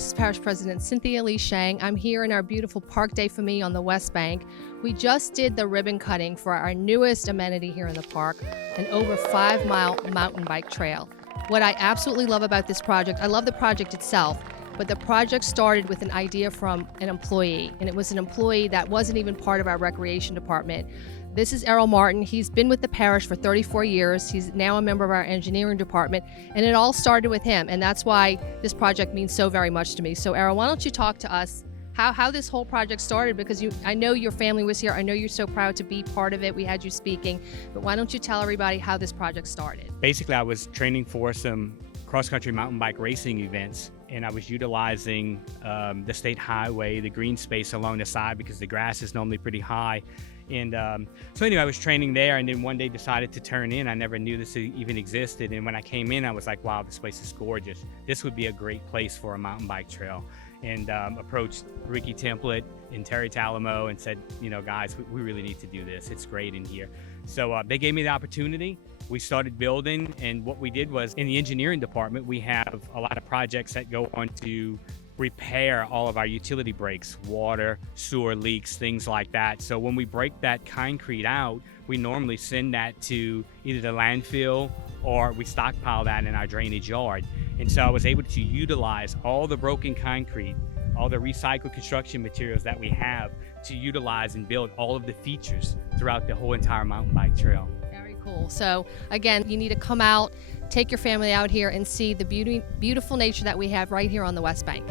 Ideas Parish President Cynthia Sheng. I'm here in our beautiful Parc des Familles on the West Bank. We just did the ribbon cutting for our newest amenity here in the park, an over 5-mile mountain bike trail. What I absolutely love about this project, I love the project itself, but the project started with an idea from an employee, and it was an employee that wasn't even part of our recreation department. This is Errol Martin. He's been with the parish for 34 years. He's now a member of our engineering department, and it all started with him, and that's why this project means so very much to me. So Errol, why don't you talk to us how this whole project started, because I know your family was here. I know you're so proud to be part of it. We had you speaking, but why don't you tell everybody how this project started? Basically, I was training for some cross-country mountain bike racing events, and I was utilizing the state highway, the green space along the side, because the grass is normally pretty high. And so anyway, I was training there, and then one day decided to turn in. I never knew this even existed, and when I came in, I was like, wow, this place is gorgeous. This would be a great place for a mountain bike trail. And approached Ricky Template and Terry Talamo and said, you know, guys, we really need to do this. It's great in here. So they gave me the opportunity. We started building, and what we did was, in the engineering department, we have a lot of projects that go on to repair all of our utility breaks, water, sewer leaks, things like that. So when we break that concrete out, we normally send that to either the landfill or we stockpile that in our drainage yard. And so I was able to utilize all the broken concrete, all the recycled construction materials that we have to utilize and build all of the features throughout the whole entire mountain bike trail. Very cool. So again, you need to come out, take your family out here and see the beautiful nature that we have right here on the West Bank.